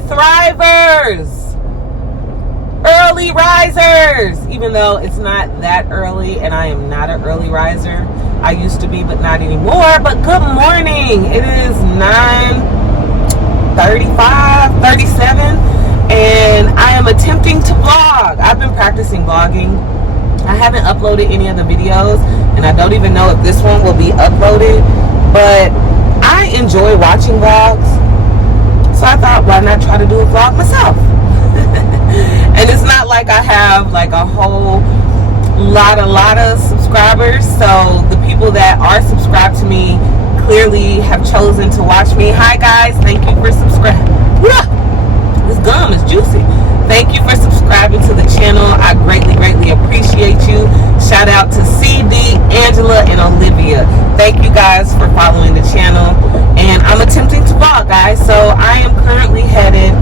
thrivers, early risers, even though it's not that early and I am not an early riser. I used to be, but not anymore. But good morning. It is 9:35, 37, and I am attempting to vlog. I've been practicing vlogging. I haven't uploaded any of the videos, and I don't even know if this one will be uploaded, but I enjoy watching vlogs, so I thought, why not try to do a vlog myself? And it's not like I have like a whole lot of subscribers, so the people that are subscribed to me clearly have chosen to watch me. Hi guys, thank you for subscribing. This gum is juicy. Thank you for subscribing to the channel. I greatly appreciate you. Shout out to CD, Angela, and Olivia. Thank you guys for following the channel. And I'm attempting to vlog, guys. So I am currently headed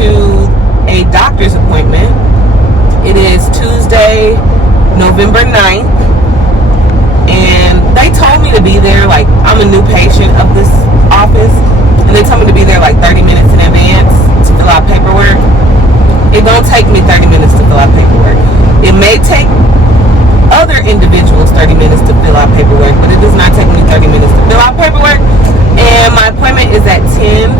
to a doctor's appointment. It is Tuesday, November 9th. And they told me to be there, like, I'm a new patient of this office. And they told me to be there like 30 minutes in advance to fill out paperwork. It don't take me 30 minutes to fill out paperwork. It may take other individuals 30 minutes to fill out paperwork, but it does not take me 30 minutes to fill out paperwork. And my appointment is at 10.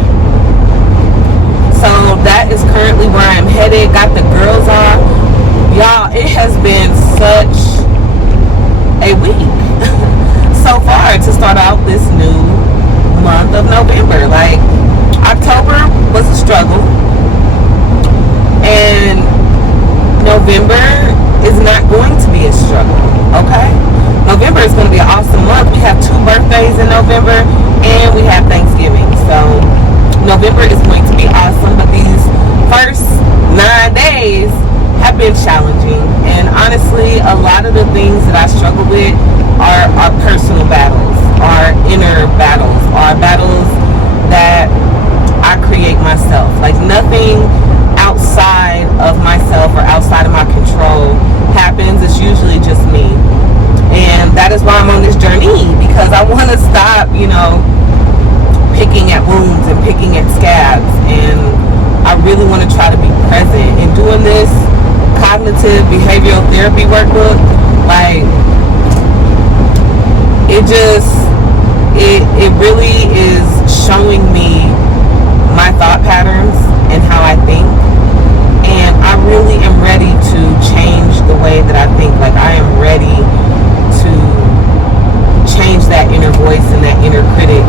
So that is currently where I am headed. Got the girls off. Y'all, it has been such a week so far to start out this new month of November. Like, October was a struggle, and November is not going to be a struggle, okay? November is going to be an awesome month. We have 2 birthdays in November, and we have Thanksgiving. So November is going to be awesome, but these first 9 days have been challenging. And honestly, a lot of the things that I struggle with are personal battles, are inner battles, are battles that I create myself. Like, nothing outside of myself or outside of my control happens. It's usually just me. And that is why I'm on this journey, because I want to stop, picking at wounds and picking at scabs. And I really want to try to be present. And doing this cognitive behavioral therapy workbook, like, it really is showing me my thought patterns and how I think. And I really am ready to change the way that I think. Like, I am ready to change that inner voice and that inner critic,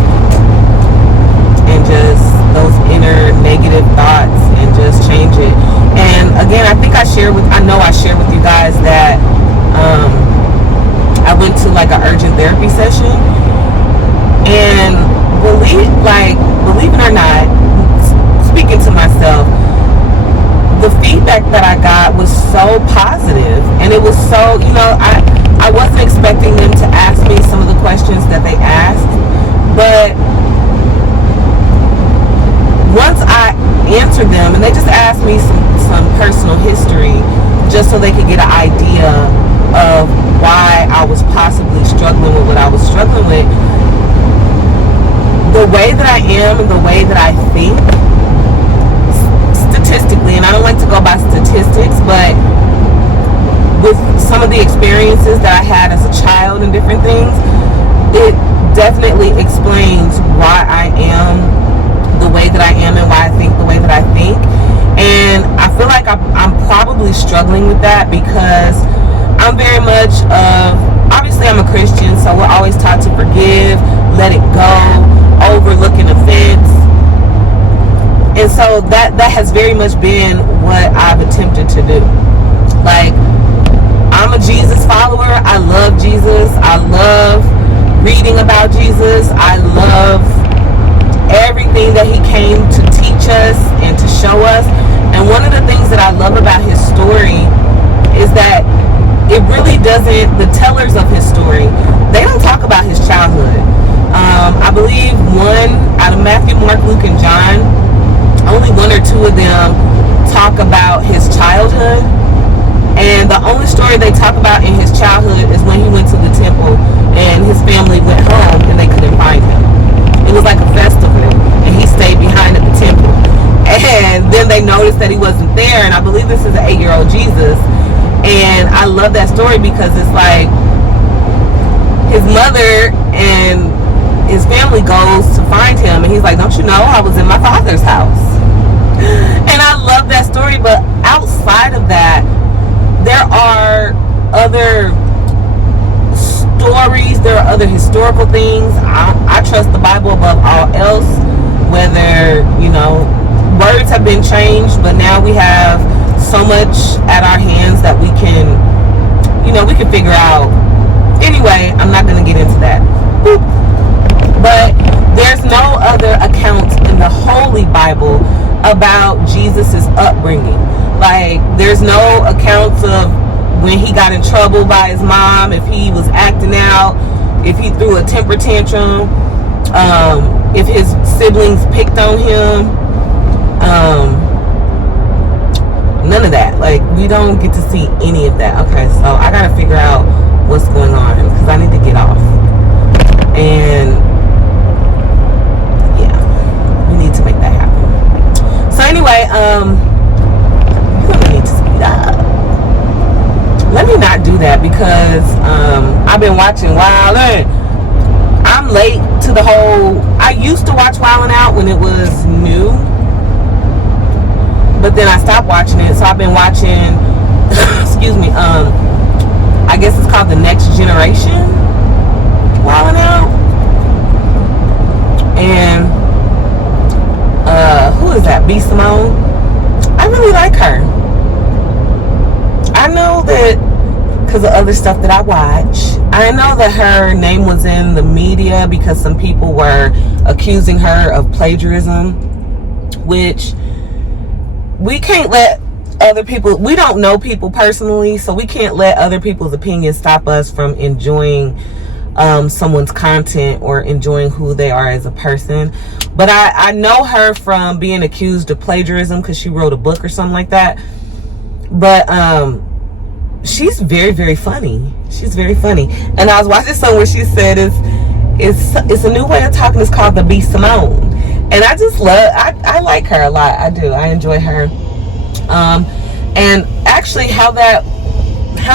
and just those inner negative thoughts, and just change it. And again, I know I shared with you guys that I went to like an urgent therapy session, and believe it or not, speaking to myself, the feedback that I got was so positive, and it was so, I wasn't expecting them to ask me some of the questions that they asked, but once I answered them, and they just asked me some personal history, just so they could get an idea of why I was possibly struggling with what I was struggling with. The way that I am and the way that I think, statistically, and I don't like to go by statistics, but with some of the experiences that I had as a child and different things, it definitely explains why I am the way that I am and why I think the way that I think. And I feel like I'm probably struggling with that, because I'm very much obviously I'm a Christian, so we're always taught to forgive, let it go, overlook an offense. And so that has very much been what I've attempted to do. Like, I'm a Jesus follower. I love Jesus. I love reading about Jesus. I love everything that he came to teach us and to show us. And one of the things that I love about his story is that it really doesn't, the tellers of his story, they don't talk about his childhood. I believe out of Matthew, Mark, Luke, and John, only 1 or 2 of them talk about his childhood. And the only story they talk about in his childhood is when he went to the temple and his family went home and they couldn't find him. It was like a festival, and he stayed behind at the temple. And they noticed that he wasn't there. And I believe this is an 8-year-old Jesus. And I love that story because it's like his mother and his family goes to find him, and he's like, don't you know I was in my father's house? And I love that story. But outside of that, there are other stories, there are other historical things. I trust the Bible above all else. Whether, you know, words have been changed, but now we have so much at our hands that we can, you know, we can figure out. Anyway, I'm not going to get into that. But there's no other accounts in the Holy Bible about Jesus's upbringing. Like, there's no accounts of when he got in trouble by his mom, if he was acting out, if he threw a temper tantrum, if his siblings picked on him, none of that. Like, we don't get to see any of that. Okay, so I gotta figure out what's going on because I need to get off. And yeah, we need to make that happen. So anyway, you're gonna need to speed up. Let me not do that because I've been watching Wild 'N. I'm late to the whole. I used to watch Wild 'N Out when it was new, but then I stopped watching it. So I've been watching. Excuse me. I guess it's called The Next Generation Wild 'N Out. And who is that? B. Simone. I really like her. I know that because of other stuff that I watch. I know that her name was in the media because some people were accusing her of plagiarism, which we can't let other people, we don't know people personally, so we can't let other people's opinions stop us from enjoying someone's content or enjoying who they are as a person. But I know her from being accused of plagiarism because she wrote a book or something like that. But she's very, very funny. She's very funny. And I was watching something where she said it's a new way of talking. It's called the B. Simone. And I just love, I like her a lot. I do. I enjoy her. And actually how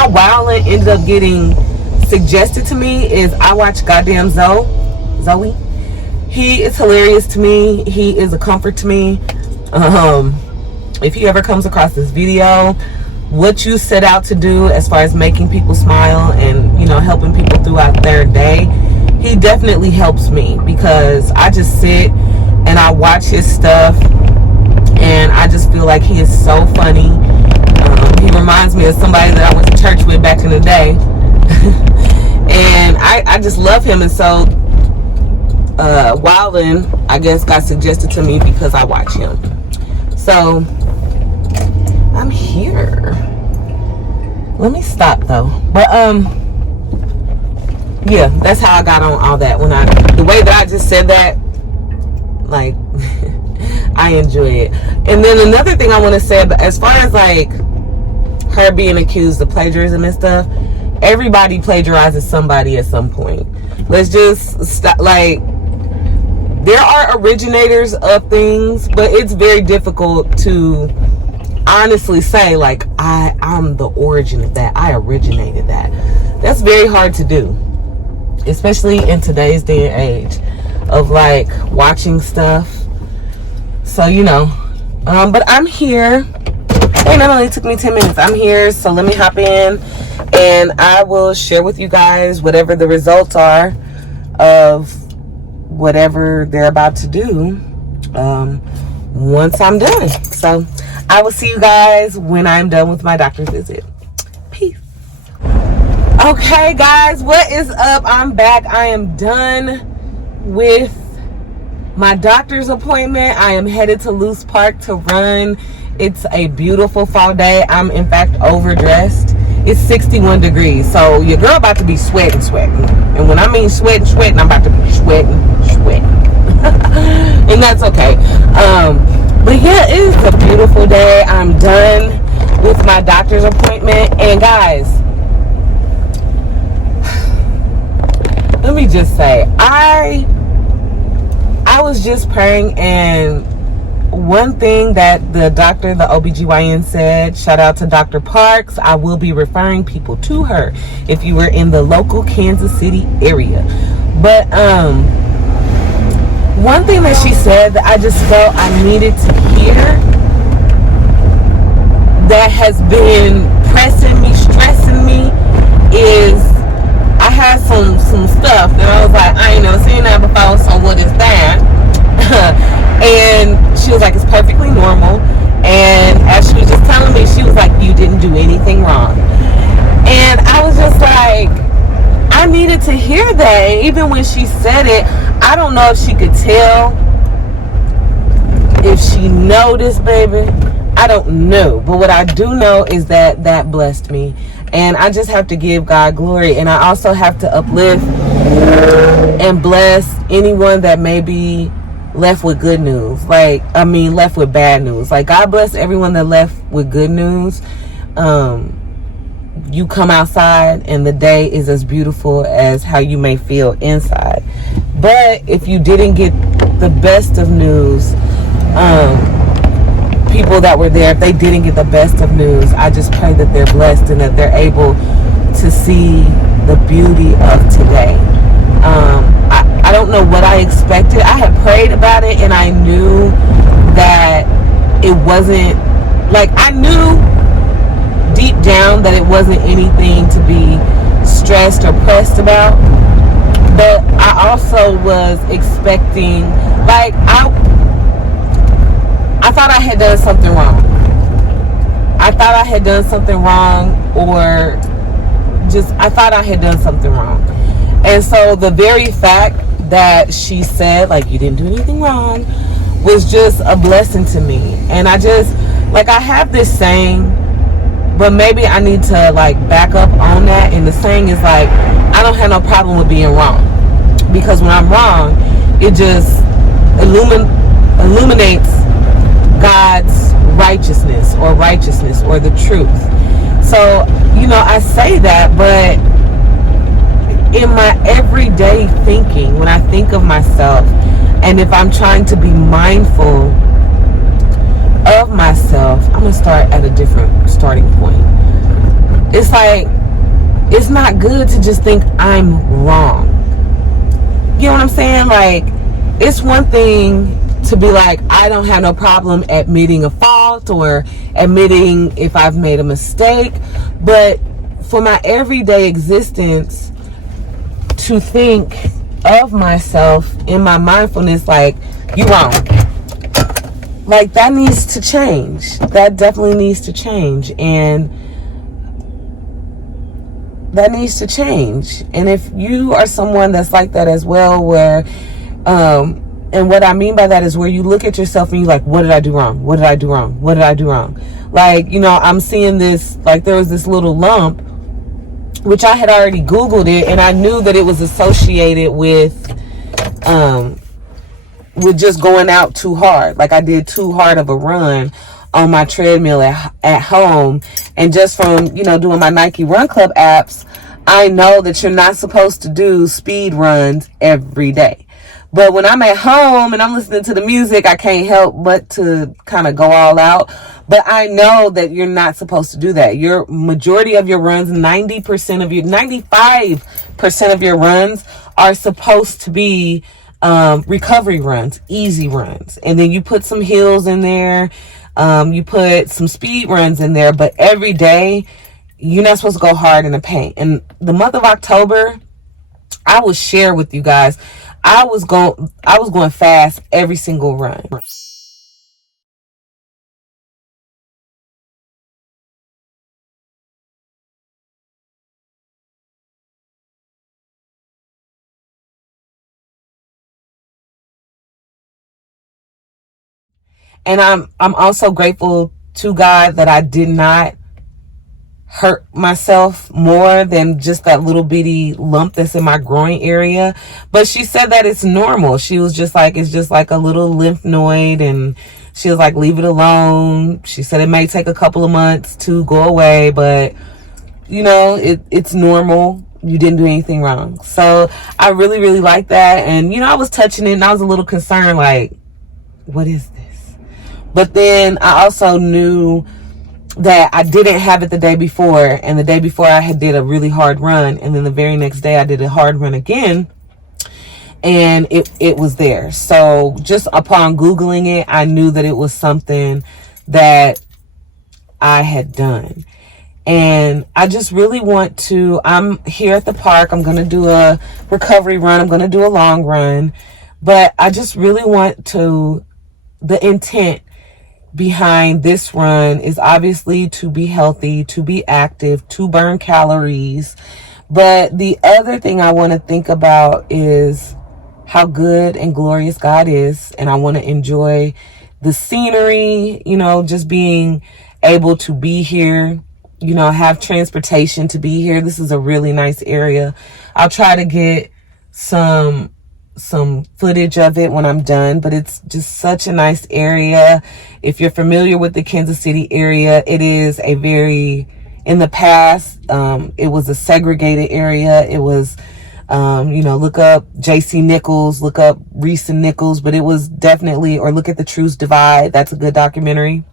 Wild 'N ended up getting suggested to me is I watch Goddamn Zoe. He is hilarious to me. He is a comfort to me. If he ever comes across this video, what you set out to do as far as making people smile and, you know, helping people throughout their day, he definitely helps me because I just sit and I watch his stuff and I just feel like he is so funny. He reminds me of somebody that I went to church with back in the day. And I just love him. And so Wild 'N, I guess, got suggested to me because I watch him. So I'm here. Let me stop though. But yeah, that's how I got on all that. The way that I just said that, like, I enjoy it. And then another thing I want to say, but as far as like her being accused of plagiarism and stuff, everybody plagiarizes somebody at some point. Let's just stop. Like, there are originators of things, but it's very difficult to honestly say, like, I'm the origin of that. I originated that. That's very hard to do, especially in today's day and age of like watching stuff. So, you know, but I'm here. And it only took me 10 minutes. I'm here, so let me hop in and I will share with you guys whatever the results are of whatever they're about to do once I'm done. So I will see you guys when I'm done with my doctor's visit. Peace. Okay, guys, what is up? I'm back. I am done with my doctor's appointment. I am headed to Loose Park to run. It's a beautiful fall day. I'm in fact overdressed. It's 61 degrees, so your girl about to be sweating. And when I mean sweating, I'm about to be sweating. And that's okay. But yeah, it is a beautiful day. I'm done with my doctor's appointment. And guys, let me just say, I was just praying and one thing that the doctor, the OBGYN said, shout out to Dr. Parks, I will be referring people to her if you were in the local Kansas City area. But one thing that she said that I just felt I needed to hear, that has been pressing me, stressing me, is I had some stuff and I was like, I ain't never seen that before, so what is that? And she was like, it's perfectly normal. And as she was just telling me, she was like, you didn't do anything wrong. And I was just like, I needed to hear that. And even when she said it, I don't know if she could tell, if she noticed, baby. I don't know. But what I do know is that that blessed me. And I just have to give God glory. And I also have to uplift and bless anyone that may be left with good news. Left with bad news. Like, God bless everyone that left with good news. You come outside and the day is as beautiful as how you may feel inside. But if you didn't get the best of news, people that were there, if they didn't get the best of news, I just pray that they're blessed and that they're able to see the beauty of today. I don't know what I expected. I had prayed about it and I knew that it wasn't, like, I knew deep down that it wasn't anything to be stressed or pressed about. But I also was expecting, like, I thought I had done something wrong. I thought I had done something wrong, or just, I thought I had done something wrong. And so the very fact that she said, like, you didn't do anything wrong, was just a blessing to me. And I just, like, I have this saying, but maybe I need to, like, back up on that. And the saying is, like, I don't have no problem with being wrong. Because when I'm wrong, it just illuminates God's righteousness or the truth. So, I say that, but in my everyday thinking, when I think of myself, and if I'm trying to be mindful of myself, I'm going to start at a different starting point. It's like, it's not good to just think I'm wrong. You know what I'm saying? Like, it's one thing to be like, I don't have no problem admitting a fault or admitting if I've made a mistake. But for my everyday existence, to think of myself in my mindfulness like, you wrong. Like, that needs to change. That definitely needs to change. And that needs to change. And if you are someone that's like that as well, where, and what I mean by that is where you look at yourself and you're like, what did I do wrong? What did I do wrong? What did I do wrong? Like, I'm seeing this, like, there was this little lump, which I had already Googled it, and I knew that it was associated with just going out too hard. Like, I did too hard of a run on my treadmill at home. And just from, doing my Nike Run Club apps, I know that you're not supposed to do speed runs every day. But when I'm at home and I'm listening to the music, I can't help but to kind of go all out. But I know that you're not supposed to do that. Your majority of your runs, 95% of your runs are supposed to be recovery runs, easy runs. And then you put some hills in there. You put some speed runs in there. But every day, you're not supposed to go hard in the paint. And the month of October, I will share with you guys, I was going fast every single run. And I'm also grateful to God that I did not hurt myself more than just that little bitty lump that's in my groin area. But she said that it's normal. She was just like, it's just like a little lymph node, and she was like, leave it alone. She said it may take a couple of months to go away, but it's normal. You didn't do anything wrong. So I really, really like that. And I was touching it and I was a little concerned, like, what is this? But then I also knew that I didn't have it the day before, and the day before I had did a really hard run, and then the very next day I did a hard run again, and it was there. So just upon Googling it, I knew that it was something that I had done. And I just really want to, I'm here at the park, I'm going to do a recovery run, I'm going to do a long run, but I just really want to, the intent behind this run is obviously to be healthy, to be active, to burn calories. But the other thing I want to think about is how good and glorious God is. And I want to enjoy the scenery, you know, just being able to be here, you know, have transportation to be here. This is a really nice area. I'll try to get some footage of it when I'm done, but it's just such a nice area. If you're familiar with the Kansas City area, it is a very, in the past, it was a segregated area. It was, you know, look up J.C. Nichols, look up Reese and Nichols, but it was definitely, or look at The Truth Divide. That's a good documentary.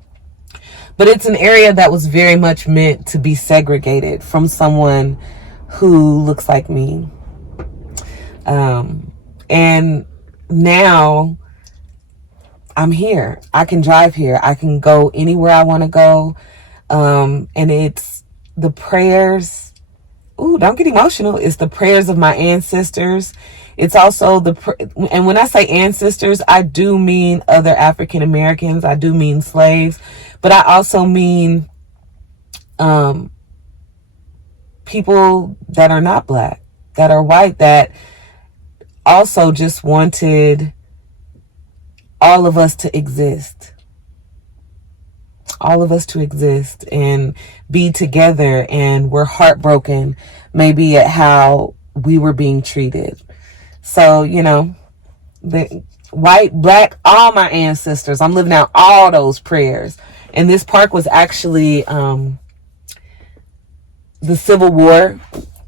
But it's an area that was very much meant to be segregated from someone who looks like me. And now I'm here. I can drive here. I can go anywhere I want to go. And it's the prayers. Ooh, don't get emotional. It's the prayers of my ancestors. It's also and when I say ancestors, I do mean other African Americans. I do mean slaves, but I also mean, people that are not black, that are white, that also just wanted all of us to exist. All of us to exist and be together, and we're heartbroken maybe at how we were being treated. So, you know, the white, black, all my ancestors, I'm living out all those prayers. And this park was actually, the Civil War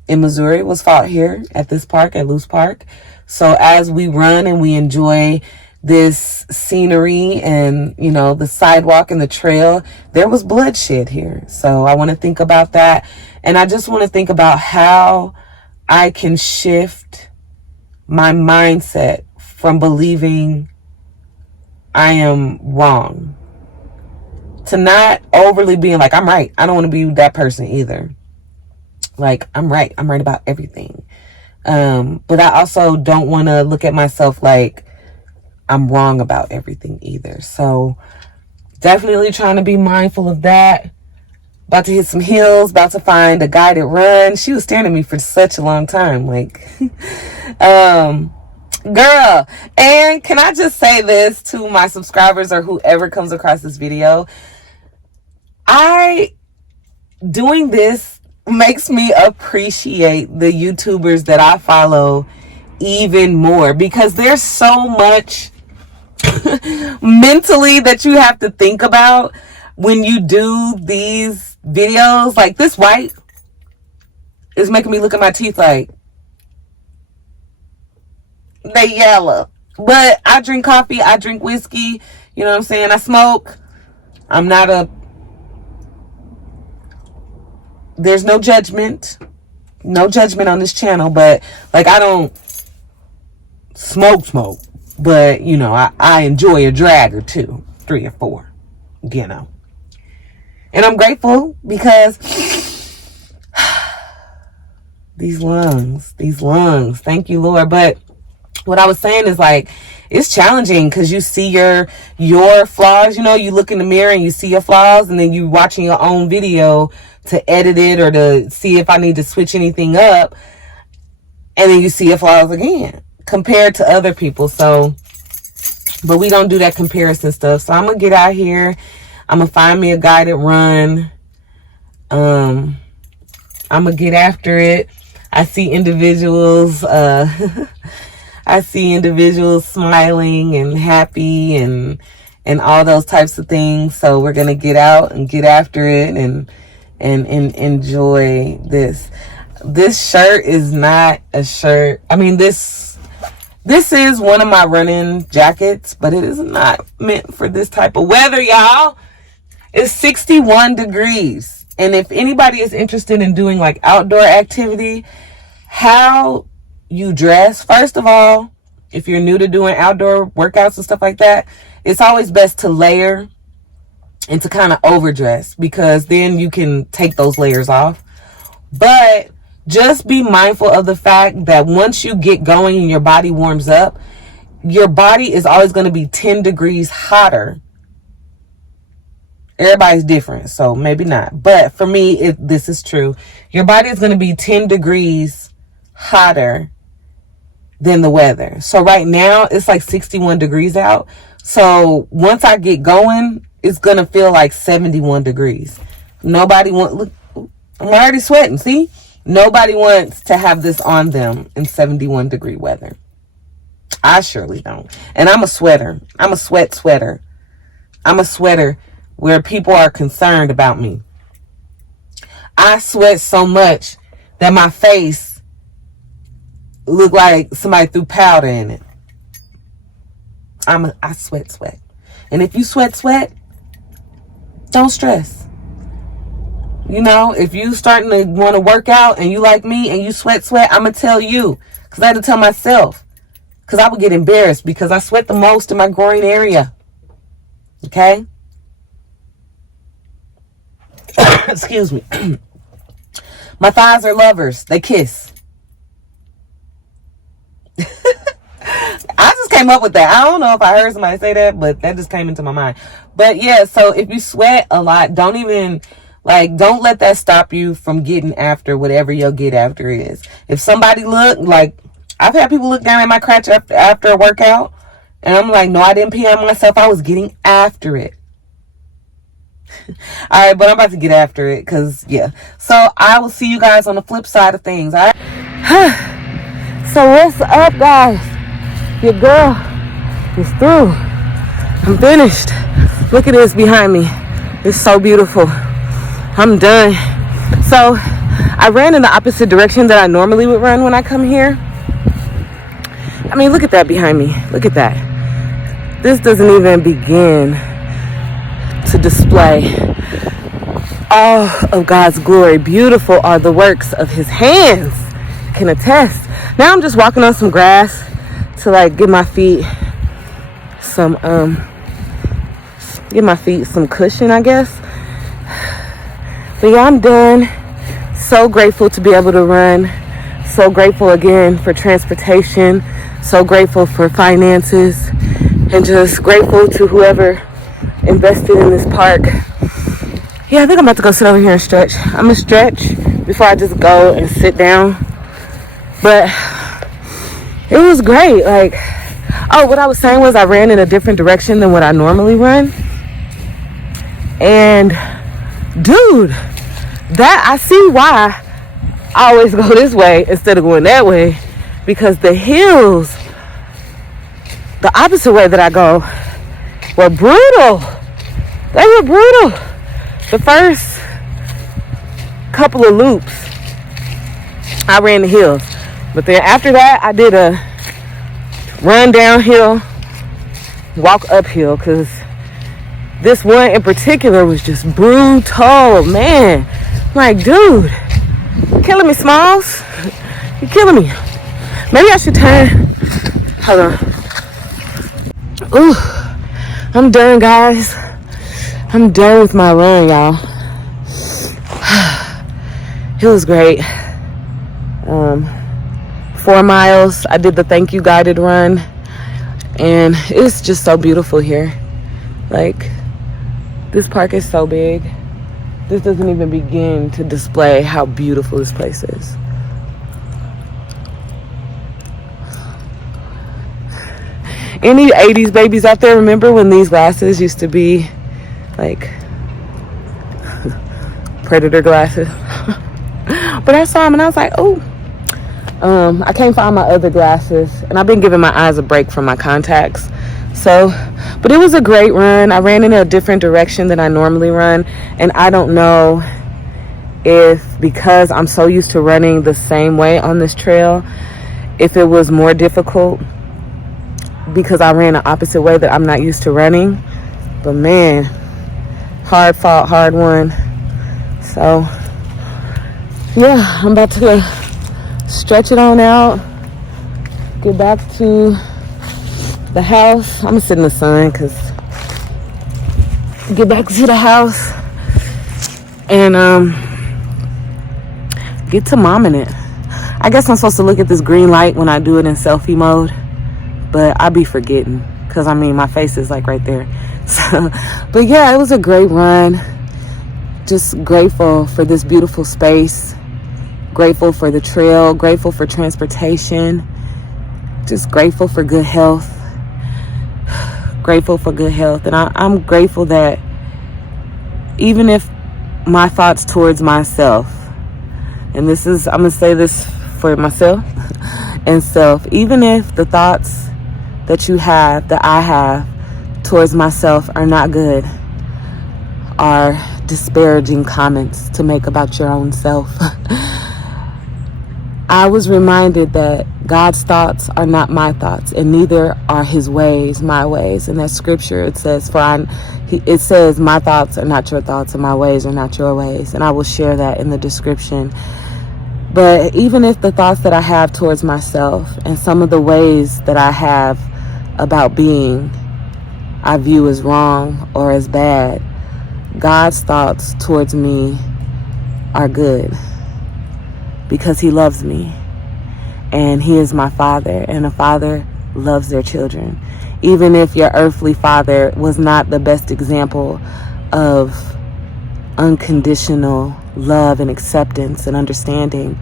in Missouri was fought here at this park, at Luce Park. So as we run and we enjoy this scenery and, you know, the sidewalk and the trail, there was bloodshed here. So I want to think about that. And I just want to think about how I can shift my mindset from believing I am wrong to not overly being like, I'm right. I don't want to be that person either. Like, I'm right about everything. But I also don't want to look at myself like I'm wrong about everything either. So definitely trying to be mindful of that. About to hit some hills, about to find a guided run. She was staring at me for such a long time. Like, girl. And can I just say this to my subscribers or whoever comes across this video? Doing this makes me appreciate the YouTubers that I follow even more, because there's so much mentally that you have to think about when you do these videos. Like, this white is making me look at my teeth like they yellow. But I drink coffee, I drink whiskey, you know what I'm saying? I smoke. I'm not there's no judgment on this channel, but like, I don't smoke, but you know, I enjoy a drag or two, 3 or 4, you know. And I'm grateful because these lungs, thank you, Lord. But what I was saying is, like, it's challenging because you see your flaws, you know, you look in the mirror and you see your flaws, and then you watching your own video to edit it or to see if I need to switch anything up, and then you see your flaws again compared to other people. So, but we don't do that comparison stuff. So I'm gonna get out here, I'm gonna find me a guided run, I'm gonna get after it. I see individuals smiling and happy and all those types of things. So we're gonna get out and get after it and enjoy this. This shirt is not a shirt. I mean, this This is one of my running jackets, but it is not meant for this type of weather, y'all. It's 61 degrees. And if anybody is interested in doing like outdoor activity, how you dress, first of all, if you're new to doing outdoor workouts and stuff like that, it's always best to layer and to kind of overdress, because then you can take those layers off. But just be mindful of the fact that once you get going and your body warms up, your body is always going to be 10 degrees hotter. Everybody's different, so maybe not. But for me, this is true. Your body is going to be 10 degrees hotter than the weather. So right now, it's like 61 degrees out. So once I get going, it's going to feel like 71 degrees. Nobody look, I'm already sweating, see? Nobody wants to have this on them in 71 degree weather. I surely don't. And I'm a sweater. I'm a sweater. I'm a sweater where people are concerned about me. I sweat so much that my face look like somebody threw powder in it. I sweat. And if you sweat, don't stress. You know, if you starting to want to work out and you like me and you sweat, I'm going to tell you. Because I had to tell myself. Because I would get embarrassed because I sweat the most in my groin area. Okay? Excuse me. My thighs are lovers. They kiss. I just came up with that. I don't know if I heard somebody say that, but that just came into my mind. But yeah, so if you sweat a lot, don't let that stop you from getting after whatever your get after is. If somebody I've had people look down at my crotch after a workout, and I'm like, no, I didn't pee on myself. I was getting after it. All right, but I'm about to get after it because, yeah. So I will see you guys on the flip side of things. All right. So what's up, guys? Your girl is through. I'm finished. Look at this behind me. It's so beautiful. I'm done. So I ran in the opposite direction that I normally would run when I come here. I mean, look at that behind me. Look at that. This doesn't even begin to display all of God's glory. Beautiful are the works of his hands. I can attest. Now I'm just walking on some grass to give my feet some cushion, I guess. But yeah, I'm done. So grateful to be able to run. So grateful again for transportation. So grateful for finances. And just grateful to whoever invested in this park. Yeah, I think I'm about to go sit over here and stretch. I'm going to stretch before I just go and sit down. But it was great. What I was saying was I ran in a different direction than what I normally run. And dude, that I see why I always go this way instead of going that way, because the hills, the opposite way that I go, were brutal. They were brutal. The first couple of loops, I ran the hills. But then after that, I did a run downhill, walk uphill, because this one in particular was just brutal, man. I'm like, dude, you're killing me, Smalls. You're killing me. Maybe I should turn. Hold on. Ooh, I'm done, guys. I'm done with my run, y'all. It was great. 4 miles. I did the thank you guided run, and it's just so beautiful here. This park is so big. This doesn't even begin to display how beautiful this place is. Any 80s babies out there remember when these glasses used to be predator glasses? But I saw them and I was like, oh. I can't find my other glasses, and I've been giving my eyes a break from my contacts. But it was a great run. I ran in a different direction than I normally run, and I don't know if, because I'm so used to running the same way on this trail, if it was more difficult because I ran the opposite way that I'm not used to running. But man, hard fought, hard won. So yeah, I'm about to stretch it on out, get back to the house. I'm gonna sit in the sun because get back to the house and get to momming it. I guess I'm supposed to look at this green light when I do it in selfie mode, but I be forgetting because I mean my face is like right there. So, but yeah, it was a great run. Just grateful for this beautiful space, grateful for the trail, grateful for transportation, just grateful for good health, grateful for good health. And I'm grateful that even if my thoughts towards myself, and this is, I'm gonna say this for myself and self, even if the thoughts that you have, that I have towards myself are not good, are disparaging comments to make about your own self, I was reminded that God's thoughts are not my thoughts, and neither are his ways my ways. In that scripture, it says, it says, my thoughts are not your thoughts and my ways are not your ways. And I will share that in the description. But even if the thoughts that I have towards myself and some of the ways that I have about being, I view as wrong or as bad, God's thoughts towards me are good because he loves me and he is my father, and a father loves their children. Even if your earthly father was not the best example of unconditional love and acceptance and understanding,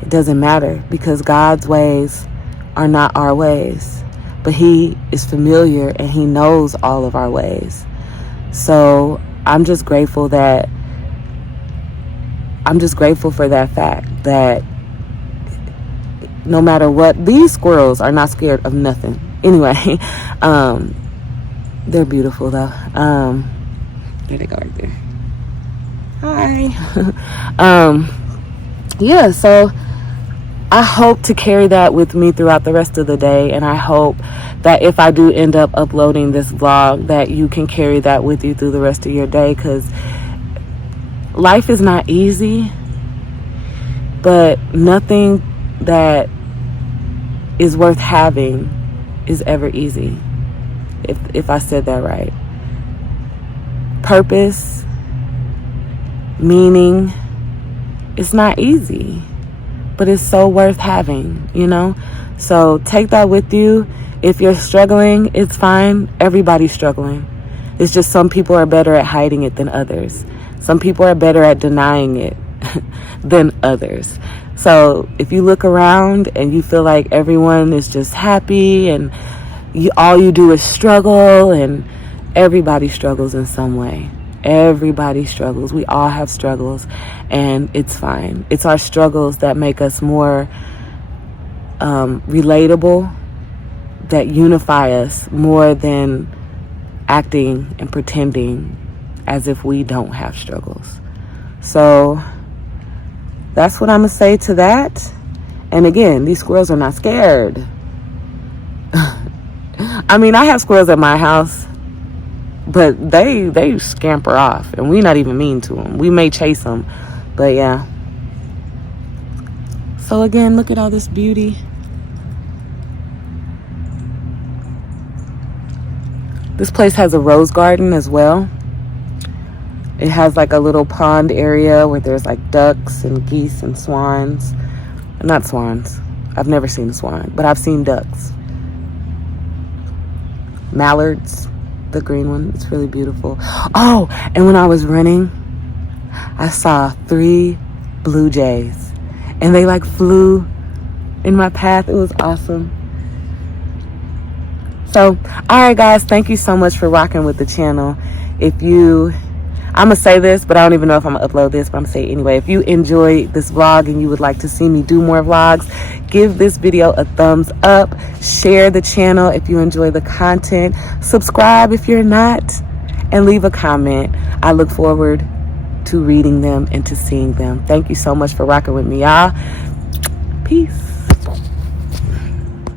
it doesn't matter because God's ways are not our ways, but he is familiar and he knows all of our ways. So I'm just grateful for that fact that no matter what, these squirrels are not scared of nothing. Anyway, they're beautiful though. There they go right there. Hi. Yeah, so I hope to carry that with me throughout the rest of the day, and I hope that if I do end up uploading this vlog, that you can carry that with you through the rest of your day, because life is not easy, but nothing that is worth having is ever easy, if I said that right. Purpose, meaning, it's not easy, but it's so worth having, you know? So take that with you. If you're struggling, it's fine. Everybody's struggling. It's just some people are better at hiding it than others. Some people are better at denying it than others. So if you look around and you feel like everyone is just happy and all you do is struggle, and everybody struggles in some way. Everybody struggles. We all have struggles, and it's fine. It's our struggles that make us more relatable, that unify us more than acting and pretending as if we don't have struggles. So that's what I'm gonna say to that. And again, these squirrels are not scared. I mean, I have squirrels at my house, but they scamper off, and we're not even mean to them. We may chase them, but yeah. So again, look at all this beauty. This place has a rose garden as well. It has like a little pond area where there's like ducks and geese and swans. Not swans. I've never seen a swan, but I've seen ducks. Mallards, the green one. It's really beautiful. Oh, and when I was running, I saw 3 blue jays, and they like flew in my path. It was awesome. So, all right, guys, thank you so much for rocking with the channel. I'm gonna say this, but I don't even know if I'm gonna upload this, but I'm gonna say it anyway. If you enjoy this vlog and you would like to see me do more vlogs, give this video a thumbs up, share the channel if you enjoy the content, subscribe if you're not, and leave a comment. I look forward to reading them and to seeing them. Thank you so much for rocking with me, y'all. Peace.